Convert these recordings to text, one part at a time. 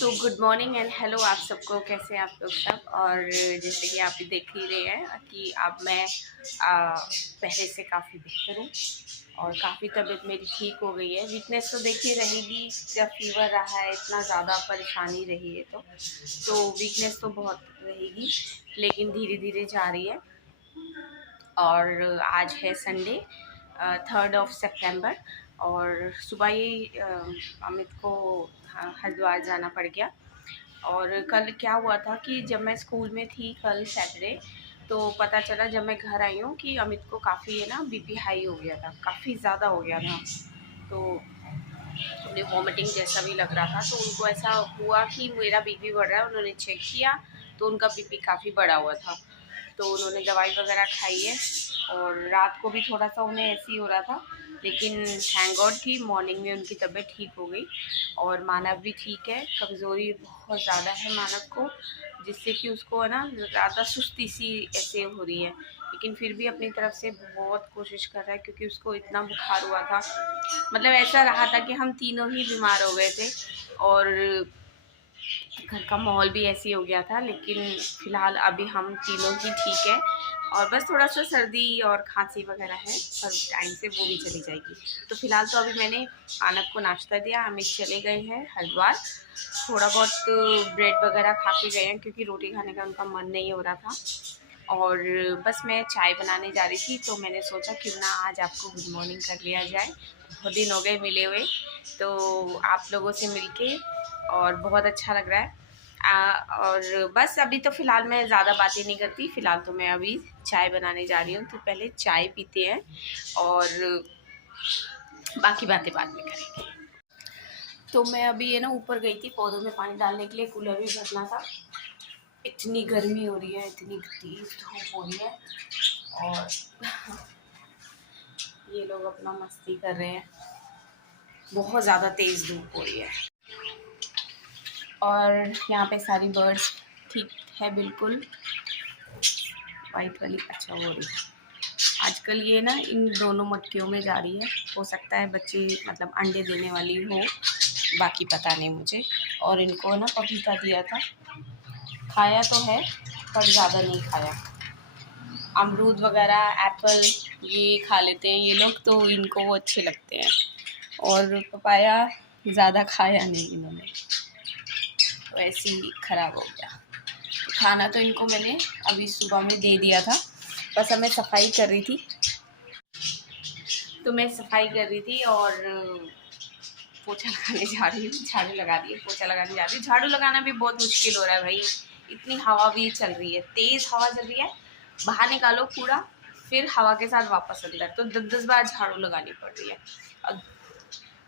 तो good morning and hello आप सबको, कैसे हैं आप लोग सब। और जैसे कि आप भी देख ही रहे हैं कि अब मैं पहले से काफ़ी बेहतर हूँ और काफ़ी तबीयत मेरी ठीक हो गई है। वीकनेस तो देखिए रहेगी, जब फीवर रहा है, इतना ज़्यादा परेशानी रही है तो वीकनेस तो बहुत रहेगी, लेकिन धीरे धीरे जा रही है। और आज है संडे, 3 सितंबर, और सुबह ही अमित को हरिद्वार जाना पड़ गया। और कल क्या हुआ था कि जब मैं स्कूल में थी कल सैटरडे, तो पता चला जब मैं घर आई हूँ कि अमित को काफ़ी है ना बीपी हाई हो गया था, काफ़ी ज़्यादा हो गया था। तो उन्हें वॉमिटिंग जैसा भी लग रहा था, तो उनको ऐसा हुआ कि मेरा बीपी बढ़ रहा है। उन्होंने चेक किया तो उनका बीपी काफ़ी बढ़ा हुआ था, तो उन्होंने दवाई वगैरह खाई है। और रात को भी थोड़ा सा उन्हें ऐसे ही हो रहा था, लेकिन थैंक गॉड कि मॉर्निंग में उनकी तबीयत ठीक हो गई। और मानव भी ठीक है, कमज़ोरी बहुत ज़्यादा है मानव को, जिससे कि उसको है ना ज़्यादा सुस्ती सी ऐसे हो रही है। लेकिन फिर भी अपनी तरफ से बहुत कोशिश कर रहा है, क्योंकि उसको इतना बुखार हुआ था, मतलब ऐसा रहा था कि हम तीनों ही बीमार हो गए थे और घर का माहौल भी ऐसे ही हो गया था। लेकिन फ़िलहाल अभी हम तीनों ही ठीक है, और बस थोड़ा सा सर्दी और खांसी वगैरह है, पर टाइम से वो भी चली जाएगी। तो फ़िलहाल तो अभी मैंने आनब को नाश्ता दिया, अमित चले गए हैं हरिद्वार, थोड़ा बहुत ब्रेड वगैरह खा के गए हैं, क्योंकि रोटी खाने का उनका मन नहीं हो रहा था। और बस मैं चाय बनाने जा रही थी, तो मैंने सोचा क्यों ना आज आपको गुड मॉर्निंग कर लिया जाए। बहुत दिन हो गए मिले हुए, तो आप लोगों से मिलके और बहुत अच्छा लग रहा है। और बस अभी तो फ़िलहाल मैं ज़्यादा बातें नहीं करती, फ़िलहाल तो मैं अभी चाय बनाने जा रही हूँ, तो पहले चाय पीते हैं और बाकी बातें बाद में करेंगे। तो मैं अभी है ना ऊपर गई थी पौधों में पानी डालने के लिए, कूलर भी भरना था। इतनी गर्मी हो रही है, इतनी तेज़ धूप हो रही है, और ये लोग अपना मस्ती कर रहे हैं, बहुत ज़्यादा तेज़ धूप हो रही है। और यहाँ पे सारी बर्ड्स ठीक है, बिल्कुल वाइट वाली अच्छा हो रही है। आजकल ये ना इन दोनों मटकियों में जा रही है, हो सकता है बच्चे मतलब अंडे देने वाली हो, बाकी पता नहीं मुझे। और इनको ना पपीता दिया था, खाया तो है पर ज़्यादा नहीं खाया। अमरूद वगैरह एप्पल ये खा लेते हैं ये लोग, तो इनको वो अच्छे लगते हैं। और पपाया ज़्यादा खाया नहीं इन्होंने, तो ऐसे ही ख़राब हो गया। खाना तो इनको मैंने अभी सुबह में दे दिया था, बस अब मैं सफाई कर रही थी। तो मैं सफाई कर रही थी और पोछा लगाने जा रही हूँ, झाड़ू लगा दी है, पोछा लगाने जा रही हूँ। झाड़ू लगाना भी बहुत मुश्किल हो रहा है भाई, इतनी हवा भी चल रही है, तेज़ हवा चल रही है। बाहर निकालो कूड़ा, फिर हवा के साथ वापस अंदर, तो 10-10 बार झाड़ू लगानी पड़ रही है।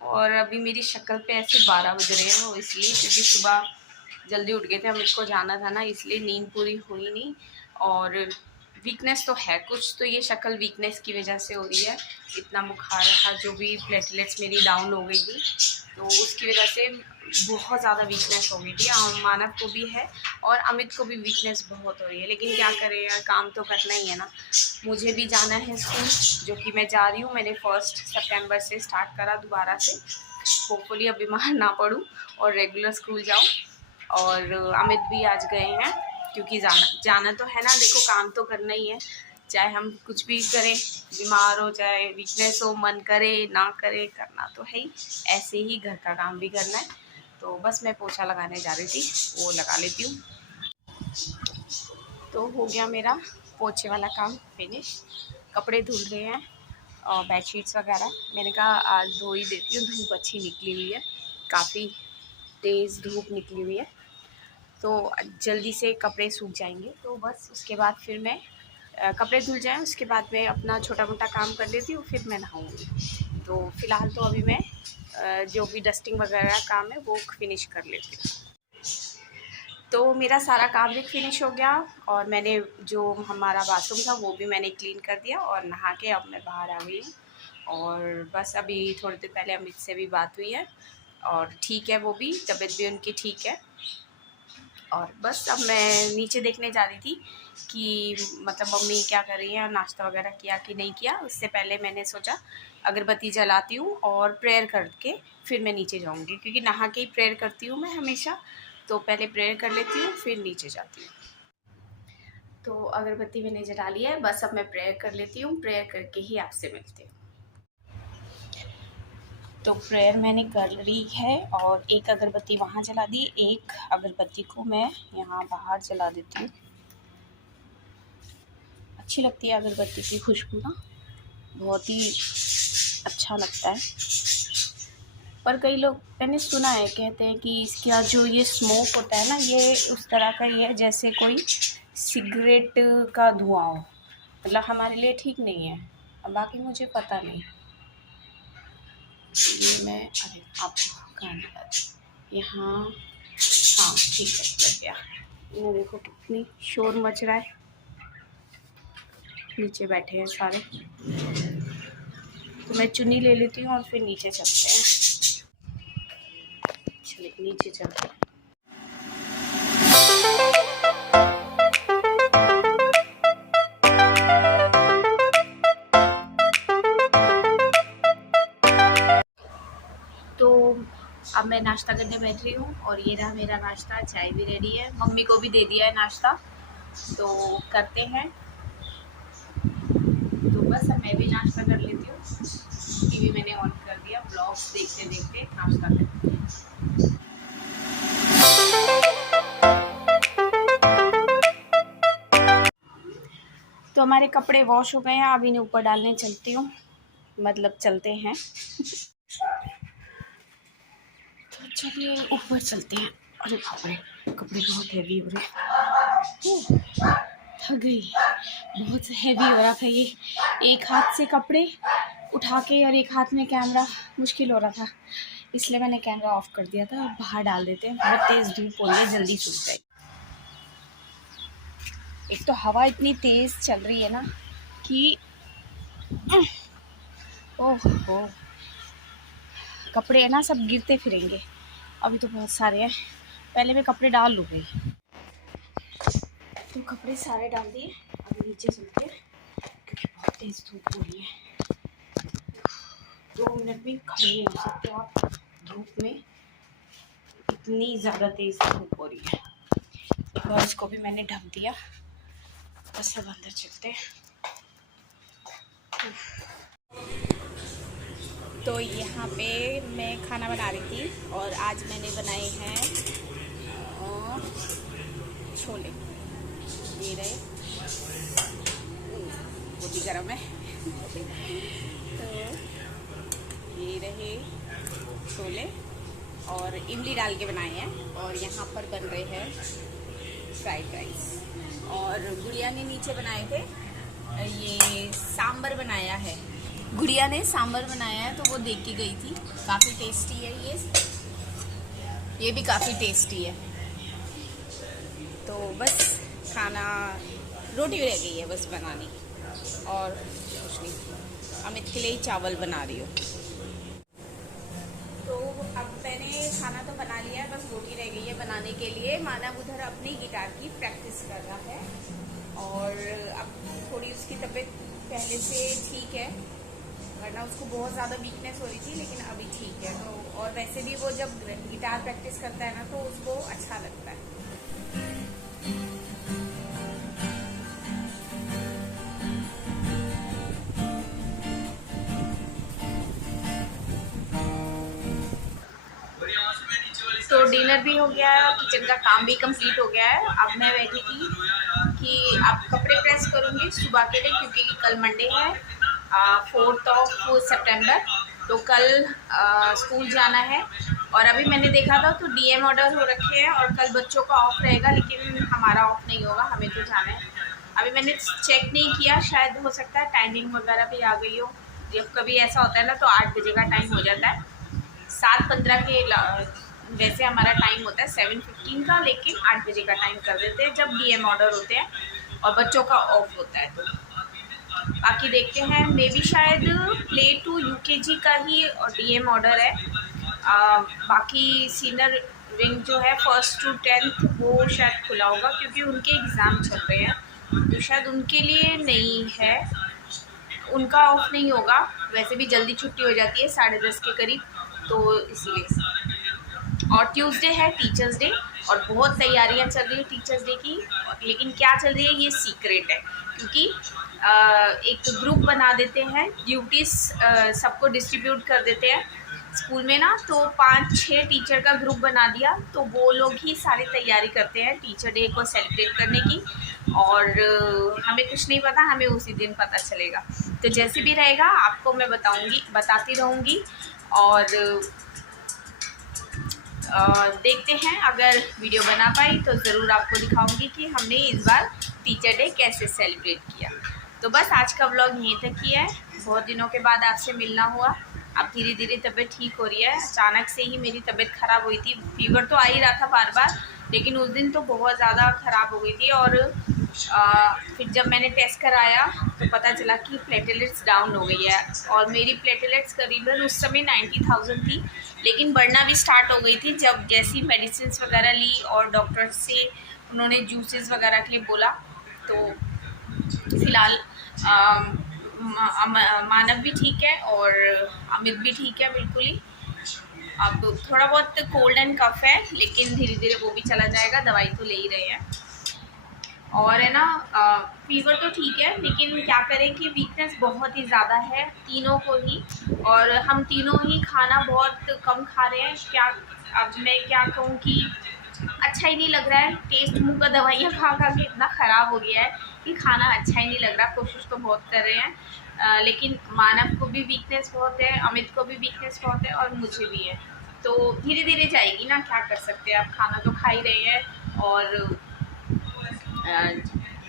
और अभी मेरी शक्ल पे ऐसे 12 बज रहे हैं, वो इसलिए क्योंकि सुबह जल्दी उठ गए थे, हम इसको जाना था ना, इसलिए नींद पूरी हुई नहीं। और वीकनेस तो है कुछ, तो ये शक्ल वीकनेस की वजह से हो रही है। इतना बुखार था, जो भी प्लेटलेट्स मेरी डाउन हो गई थी, तो उसकी वजह से बहुत ज़्यादा वीकनेस हो गई थी। मानव को भी है और अमित को भी वीकनेस बहुत हो रही है, लेकिन क्या करें यार, काम तो करना ही है ना। मुझे भी जाना है स्कूल, जो कि मैं जा रही हूँ। मैंने 1 सितंबर से स्टार्ट करा दोबारा से, होपफुली अब बीमार ना पड़ूँ और रेगुलर स्कूल जाऊँ। और अमित भी आज गए हैं, क्योंकि जाना तो है ना, देखो काम तो करना ही है, चाहे हम कुछ भी करें, बीमार हो चाहे वीकनेस हो, मन करे ना करे, करना तो है ही। ऐसे ही घर का काम भी करना है। तो बस मैं पोछा लगाने जा रही थी, वो लगा लेती हूँ। तो हो गया मेरा पोछे वाला काम फिनिश। कपड़े धुल रहे हैं और बेडशीट्स वगैरह, मैंने कहा आज धो ही देती हूँ, धूप अच्छी निकली हुई है, काफ़ी तेज़ धूप निकली हुई है, तो जल्दी से कपड़े सूख जाएंगे। तो बस उसके बाद फिर मैं कपड़े धुल जाएं, उसके बाद मैं अपना छोटा मोटा काम कर लेती हूँ, फिर मैं नहाऊँगी। तो फ़िलहाल तो अभी मैं जो भी डस्टिंग वगैरह काम है वो फिनिश कर लेती हूँ। तो मेरा सारा काम भी फिनिश हो गया और मैंने जो हमारा बाथरूम था वो भी मैंने क्लीन कर दिया और नहा के अब मैं बाहर आ गई हूँ। और बस अभी थोड़ी देर पहले अमित से भी बात हुई है और ठीक है, वो भी तबीयत भी उनकी ठीक है। और बस अब मैं नीचे देखने जा रही थी कि मतलब मम्मी क्या कर रही है, नाश्ता वगैरह किया कि नहीं किया। उससे पहले मैंने सोचा अगरबत्ती जलाती हूँ और प्रेयर करके फिर मैं नीचे जाऊँगी, क्योंकि नहा के ही प्रेयर करती हूँ मैं हमेशा। तो पहले प्रेयर कर लेती हूँ फिर नीचे जाती हूँ। तो अगरबत्ती मैंने जला लिया है, बस अब मैं प्रेयर कर लेती हूँ, प्रेयर करके ही आपसे मिलती हूँ। तो प्रेयर मैंने कर ली है और एक अगरबत्ती वहाँ जला दी, एक अगरबत्ती को मैं यहाँ बाहर जला देती हूँ। अच्छी लगती है अगरबत्ती की खुशबू ना, बहुत ही अच्छा लगता है। पर कई लोग, मैंने सुना है, कहते हैं कि इसका जो ये स्मोक होता है ना, ये उस तरह का ही है जैसे कोई सिगरेट का धुआं हो, मतलब हमारे लिए ठीक नहीं है। अब बाकी मुझे पता नहीं। ये मैं अरे आपको कहाँ लगा यहाँ, हाँ ठीक है लग गया। ये देखो कितनी शोर मच रहा है, नीचे बैठे हैं सारे। तो मैं चुन्नी ले लेती हूँ और फिर नीचे चलते हैं। चलिए नीचे चलते हैं। तो अब मैं नाश्ता करने बैठ रही हूँ और ये रहा मेरा नाश्ता, चाय भी रेडी है, मम्मी को भी दे दिया है नाश्ता। तो करते हैं, तो बस अब मैं भी नाश्ता कर लेती हूँ। टीवी मैंने ऑन कर दिया, ब्लॉग्स देखते देखते नाश्ता करते हैं। तो हमारे कपड़े वॉश हो गए हैं, अब इन्हें ऊपर डालने चलती हूँ, मतलब चलते हैं। तो चलिए ऊपर चलते हैं। अरे बाप रे, कपड़े बहुत हैवी हो रहे हैं, थक गई, बहुत हैवी हो रहा था ये। एक हाथ से कपड़े उठा के और एक हाथ में कैमरा, मुश्किल हो रहा था, इसलिए मैंने कैमरा ऑफ कर दिया था। बाहर डाल देते हैं, बहुत तेज़ धूप हो रही है, जल्दी सूख जाएगी। एक तो हवा इतनी तेज़ चल रही है ना कि ओह, कपड़े है ना सब गिरते फिरेंगे। अभी तो बहुत सारे हैं, पहले मैं कपड़े डाल लूँगी। तो कपड़े सारे डाल दिए, अभी नीचे चलते हैं क्योंकि बहुत तेज़ धूप हो रही है। 2 मिनट भी खड़े नहीं हो सकते आप धूप में, इतनी ज़्यादा तेज़ धूप हो रही है। एक और इसको भी मैंने ढक दिया, बस सब अंदर चलते हैं। तो यहाँ पे मैं खाना बना रही थी और आज मैंने बनाए हैं छोले। ये रहे, वो भी गरम है। तो ये रहे छोले और इमली डाल के बनाए हैं। और यहाँ पर बन रहे हैं फ्राइड राइस। और गुड़िया ने नीचे बनाए थे, ये सांभर बनाया है, गुड़िया ने सांभर बनाया है, तो वो देख के गई थी। काफ़ी टेस्टी है ये भी काफ़ी टेस्टी है। तो बस खाना, रोटी रह गई है बस बनानी, और कुछ नहीं। अमित के लिए चावल बना रही हूँ। तो अब मैंने खाना तो बना लिया है, बस रोटी रह गई है बनाने के लिए। मानव उधर अपनी गिटार की प्रैक्टिस कर रहा है और अब थोड़ी उसकी तबीयत पहले से ठीक है, वरना उसको बहुत ज़्यादा वीकनेस हो रही थी, लेकिन अभी ठीक है। तो और वैसे भी वो जब गिटार प्रैक्टिस करता है ना तो उसको अच्छा लगता है। तो डिनर भी हो गया है, किचन का काम भी कंप्लीट हो गया है। अब मैं बैठी थी कि अब कपड़े प्रेस करूँगी सुबह के लिए, क्योंकि कल मंडे है, 4 सितंबर। तो कल स्कूल जाना है। और अभी मैंने देखा था तो डीएम ऑर्डर हो रखे हैं और कल बच्चों का ऑफ रहेगा, लेकिन हमारा ऑफ नहीं होगा, हमें तो जाना है। अभी मैंने चेक नहीं किया, शायद हो सकता है टाइमिंग वगैरह भी आ गई हो, जब कभी ऐसा होता है ना तो 8 बजे का टाइम हो जाता है। 7:15 के वैसे हमारा टाइम होता है 7:15 का, लेकिन 8 बजे का टाइम कर देते हैं जब डीएम ऑर्डर होते हैं और बच्चों का ऑफ होता है। तो बाकी देखते हैं, मे बी शायद प्ले टू यूकेजी का ही डीएम ऑर्डर है। बाकी सीनियर विंग जो है 1st to 10th वो शायद खुला होगा, क्योंकि उनके एग्ज़ाम चल रहे हैं, तो शायद उनके लिए नहीं है, उनका ऑफ नहीं होगा। वैसे भी जल्दी छुट्टी हो जाती है 10:30 के करीब, तो इसलिए। और ट्यूसडे है टीचर्स डे, और बहुत तैयारियां चल रही है टीचर्स डे की, लेकिन क्या चल रही है ये सीक्रेट है, क्योंकि एक ग्रुप बना देते हैं, ड्यूटीज़ सबको डिस्ट्रीब्यूट कर देते हैं स्कूल में ना, तो 5-6 टीचर का ग्रुप बना दिया, तो वो लोग ही सारी तैयारी करते हैं टीचर डे को सेलिब्रेट करने की। और हमें कुछ नहीं पता, हमें उसी दिन पता चलेगा। तो जैसे भी रहेगा आपको मैं बताती रहूँगी। और देखते हैं, अगर वीडियो बना पाई तो ज़रूर आपको दिखाऊंगी कि हमने इस बार टीचर डे कैसे सेलिब्रेट किया। तो बस आज का व्लॉग यहीं तक ही है। बहुत दिनों के बाद आपसे मिलना हुआ। अब धीरे धीरे तबीयत ठीक हो रही है। अचानक से ही मेरी तबीयत ख़राब हुई थी, फीवर तो आ ही रहा था बार बार, लेकिन उस दिन तो बहुत ज़्यादा ख़राब हो गई थी। और फिर जब मैंने टेस्ट कराया तो पता चला कि प्लेटलेट्स डाउन हो गई है, और मेरी प्लेटलेट्स करीबन उस समय 90,000 थी, लेकिन बढ़ना भी स्टार्ट हो गई थी जब जैसी मेडिसिन वगैरह ली और डॉक्टर से उन्होंने जूसेस वगैरह के लिए बोला। तो फिलहाल मानव भी ठीक है और अमित भी ठीक है बिल्कुल ही। अब थोड़ा बहुत कोल्ड एंड कफ है, लेकिन धीरे धीरे वो भी चला जाएगा, दवाई तो ले ही रहे हैं। और है ना, फीवर तो ठीक है, लेकिन क्या करें कि वीकनेस बहुत ही ज़्यादा है तीनों को ही, और हम तीनों ही खाना बहुत कम खा रहे हैं। क्या अब मैं क्या कहूँ कि अच्छा ही नहीं लग रहा है, टेस्ट मुँह का दवाइयाँ खा खा के इतना ख़राब हो गया है कि खाना अच्छा ही नहीं लग रहा। कोशिश तो बहुत कर रहे हैं, लेकिन मानव को भी वीकनेस बहुत है, अमित को भी वीकनेस बहुत है, और मुझे भी है। तो धीरे धीरे जाएगी ना, क्या कर सकते हैं, अब खाना तो खा ही रहे हैं, और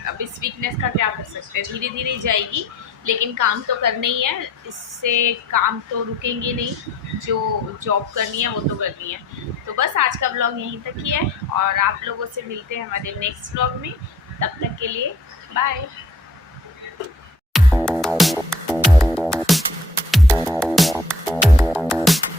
अब इस वीकनेस का क्या कर सकते हैं, धीरे धीरे जाएगी। लेकिन काम तो करना ही है, इससे काम तो रुकेंगे नहीं, जो जॉब करनी है वो तो करनी है। तो बस आज का ब्लॉग यहीं तक ही है, और आप लोगों से मिलते हैं हमारे नेक्स्ट ब्लॉग में। तब तक के लिए बाय।